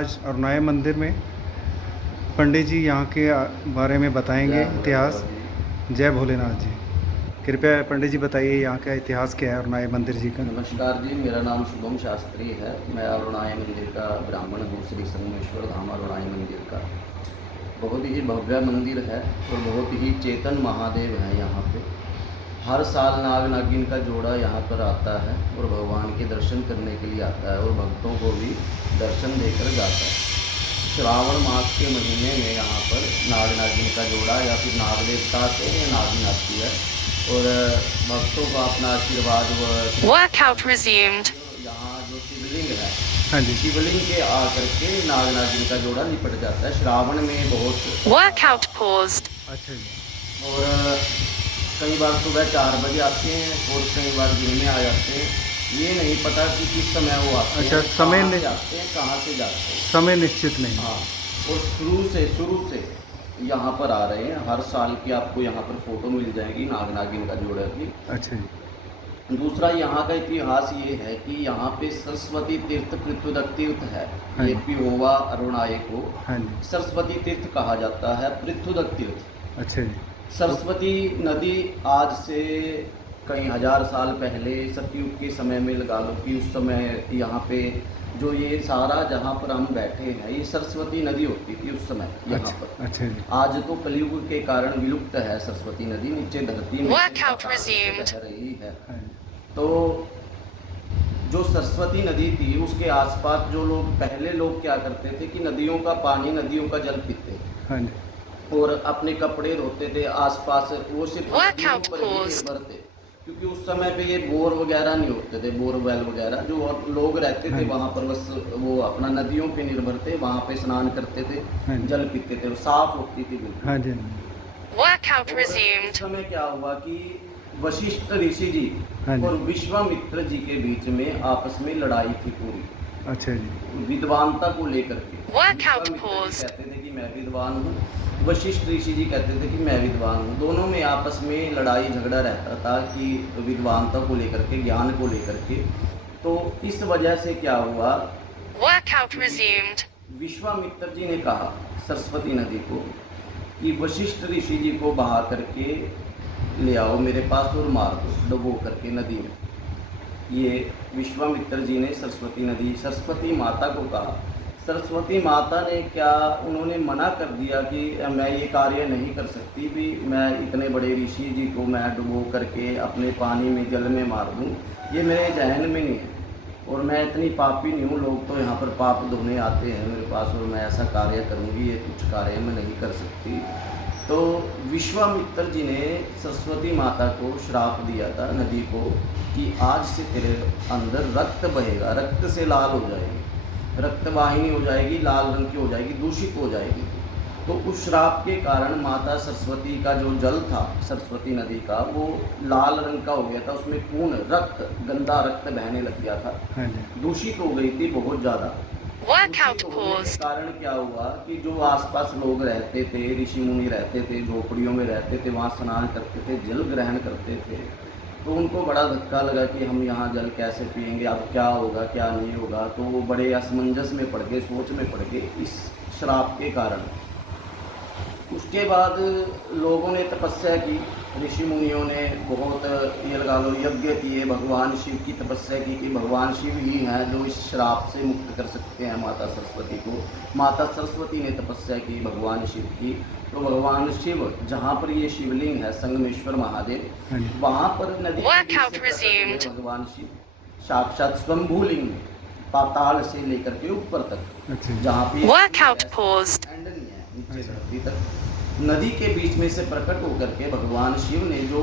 आज अरुणाई मंदिर में। पंडित जी यहाँ के बारे में बताएंगे इतिहास। जय भोलेनाथ जी। कृपया पंडित जी बताइए यहाँ का इतिहास क्या है अरुणाई मंदिर जी का। नमस्कार जी, मेरा नाम शुभम शास्त्री है। मैं अरुणाई मंदिर का ब्राह्मण हूँ। श्री संगमेश्वर धाम अरुणाई मंदिर का बहुत ही भव्य मंदिर है और बहुत ही चेतन महादेव है। यहाँ पे हर साल नाग नागिन का जोड़ा यहाँ पर आता है और भगवान के दर्शन करने के लिए आता है और भक्तों को भी दर्शन देकर जाता है। श्रावण मास के महीने में यहाँ पर नाग नागिन का जोड़ा या फिर नाग देवता आते हैं, नागिन आती है और भक्तों को अपना आशीर्वाद वर्कआउट रिज्यूम्ड। यहाँ जो शिवलिंग है, हाँ जी, शिवलिंग के आकर के नाग नागिन का जोड़ा निपट जाता है। श्रावण में बहुत वर्कआउट पॉज्ड। अच्छा जी। और कई बार सुबह 4 बजे आते हैं और कई बार दिन में आ जाते हैं। ये नहीं पता कि किस समय वो आते अच्छा, हैं, समय कहाँ नहीं, से आते हैं, कहाँ से जाते हैं, समय निश्चित नहीं। हाँ। और शुरू से यहाँ पर आ रहे हैं। हर साल की आपको यहाँ पर फोटो मिल जाएगी नाग नागिन का जोड़ा की। अच्छा जी। दूसरा यहाँ का इतिहास ये है कि यहाँ पे सरस्वती तीर्थ पृथ्वीदक तीर्थ है। हाँ ये जी। पिहोवा अरुणाई को हाँ जी। सरस्वती तीर्थ कहा जाता है, पृथ्वीदक तीर्थ। अच्छा जी। सरस्वती नदी आज से कई हजार साल पहले सतयुग के समय में लगा लो कि उस समय यहाँ पे जो ये सारा जहाँ पर हम बैठे हैं ये सरस्वती नदी होती थी उस समय यहाँ पर। अच्छा जी। आज तो कलयुग के कारण विलुप्त है सरस्वती नदी, नीचे धरती में Workout resumed. बह रही है। हाँ जी। तो जो सरस्वती नदी थी उसके आसपास जो लोग पहले लोग क्या करते थे कि नदियों का पानी, नदियों का जल पीते थे हाँ जी। और अपने कपड़े धोते थे आसपास। वो सिर्फ नदियों Workout पर ही pause. निर्भर थे क्योंकि उस समय पे ये बोर वगैरह नहीं होते थे, बोरवेल वगैरह। जो और लोग रहते थे हाँ। वहाँ पर बस वो अपना नदियों पे निर्भर थे, वहाँ पे स्नान करते थे, हाँ। जल पीते थे, साफ होती थी बिल्कुल। हाँ जी। वर्कआउट और रिज्यूम्ड। उस समय क्या हुआ कि वशिष्ठ ऋषि जी हाँ जी। और विश्वामित्र जी के बीच में आपस में लड़ाई थी पूरी, अच्छा जी। विद्वानता को लेकर के। Workout Vishwamitra ji pause. कहते थे कि मैं विद्वान हूँ, वशिष्ठ ऋषि जी कहते थे कि मैं विद्वान हूँ। दोनों में आपस में लड़ाई झगड़ा रहता था कि विद्वानता को लेकर के, ज्ञान को लेकर के। तो इस वजह से क्या हुआ, वर्कआउट रिज्यूम्ड। विश्वामित्र जी ने कहा सरस्वती नदी को कि वशिष्ठ ऋषि जी को बहा करके ले आओ मेरे पास और मार दो, डुबो करके नदी में। ये विश्वामित्र जी ने सरस्वती नदी, सरस्वती माता को कहा। सरस्वती माता ने क्या, उन्होंने मना कर दिया कि मैं ये कार्य नहीं कर सकती भी, मैं इतने बड़े ऋषि जी को मैं डुबो करके अपने पानी में, जल में मार दूँ, ये मेरे जहन में नहीं है और मैं इतनी पापी नहीं हूँ। लोग तो यहाँ पर पाप धोने आते हैं मेरे पास और मैं ऐसा कार्य करूँगी, ये कुछ कार्य मैं नहीं कर सकती। तो विश्वामित्र जी ने सरस्वती माता को श्राप दिया था नदी को कि आज से तेरे अंदर रक्त बहेगा, रक्त से लाल हो जाएगी, रक्तवाहिनी हो जाएगी, लाल रंग की हो जाएगी, दूषित हो जाएगी। तो उस श्राप के कारण माता सरस्वती का जो जल था सरस्वती नदी का वो लाल रंग का हो गया था, उसमें खून, रक्त, गंदा रक्त बहने लग गया था, हाँ जी। दूषित हो गई थी बहुत ज़्यादा। वर्कआउट दूषित होने के पॉज्ड। कारण क्या हुआ कि जो आसपास लोग रहते थे, ऋषि मुनि रहते थे, झोपड़ियों में रहते थे, वहाँ स्नान करते थे, जल ग्रहण करते थे, तो उनको बड़ा धक्का लगा कि हम यहाँ जल कैसे पिएंगे, अब क्या होगा क्या नहीं होगा। तो वो बड़े असमंजस में पड़ गए, सोच में पड़ गए इस श्राप के कारण। उसके बाद लोगों ने तपस्या की, ऋषि मुनियों ने बहुत ये लगा लो यज्ञ किए, भगवान शिव की तपस्या की कि भगवान शिव ही हैं जो इस श्राप से मुक्त कर सकते हैं माता सरस्वती को। माता सरस्वती ने तपस्या की भगवान शिव की, तो भगवान शिव जहाँ पर ये शिवलिंग है संगमेश्वर महादेव, हाँ जी। वहाँ पर नदी के Workout बीच से प्रकट हुए resumed. भगवान शिव साक्षात स्वयंभूलिंग में, पाताल से लेकर के ऊपर तक, अच्छा जी। जहाँ पे Workout paused. एंड नहीं है, नीचे धरती तक नदी के बीच में से प्रकट होकर के भगवान शिव ने जो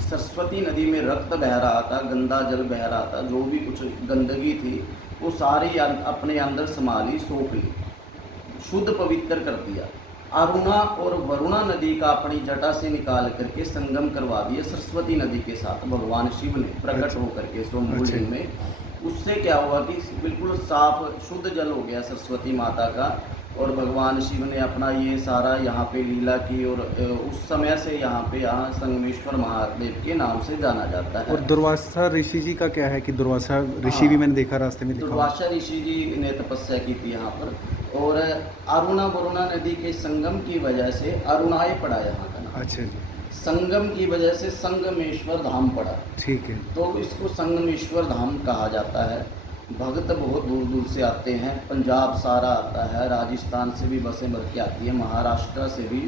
सरस्वती नदी में रक्त बह रहा था, गंदा जल बह रहा था, जो भी कुछ गंदगी थी वो सारी अपने अंदर संभाली, सोख ली, शुद्ध पवित्र कर दिया। अरुणा और वरुणा नदी का अपनी जटा से निकाल करके संगम करवा दिया सरस्वती नदी के साथ भगवान शिव ने प्रकट होकर के स्वयंभूलिंग में। उससे क्या हुआ कि बिल्कुल साफ शुद्ध जल हो गया सरस्वती माता का, और भगवान शिव ने अपना ये सारा यहाँ पे लीला की, और उस समय से यहाँ संगमेश्वर महादेव के नाम से जाना जाता है। और दुर्वासा ऋषि जी का क्या है कि दुर्वासा ऋषि भी मैंने देखा रास्ते में लिखा हुआ। दुर्वासा ऋषि जी ने तपस्या की थी यहाँ पर, और अरुणा वरुणा नदी के संगम की वजह से अरुणाई पड़ा यहाँ का नाम। अच्छा जी, संगम की वजह से संगमेश्वर धाम पड़ा, ठीक है। तो इसको संगमेश्वर धाम कहा जाता है। भक्त बहुत दूर दूर से आते हैं, पंजाब सारा आता है, राजस्थान से भी बसें भर के आती हैं, महाराष्ट्र से भी,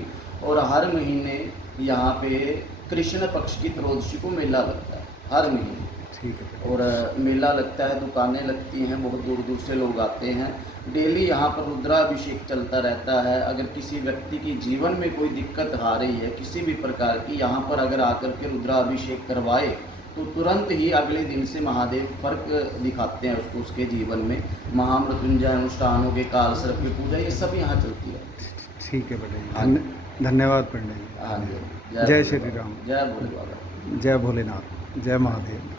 और हर महीने यहाँ पे कृष्ण पक्ष की त्रयोदशी को मेला लगता है, हर महीने। ठीक है। और मेला लगता है, दुकानें लगती हैं, बहुत दूर दूर से लोग आते हैं। डेली यहाँ पर रुद्राभिषेक चलता रहता है। अगर किसी व्यक्ति की जीवन में कोई दिक्कत आ रही है किसी भी प्रकार की, यहाँ पर अगर आकर के रुद्राभिषेक करवाए तो तुरंत ही अगले दिन से महादेव फर्क दिखाते हैं उसको, उसके जीवन में। महामृत्युंजय अनुष्ठानों के काल सर्प की पूजा, ये सब यहाँ चलती है। ठीक है पंडित हाँ जी, धन्यवाद पंडित हाँ जी। जी, जय श्री राम, जय भोले बाबा। जय भोलेनाथ, जय महादेव।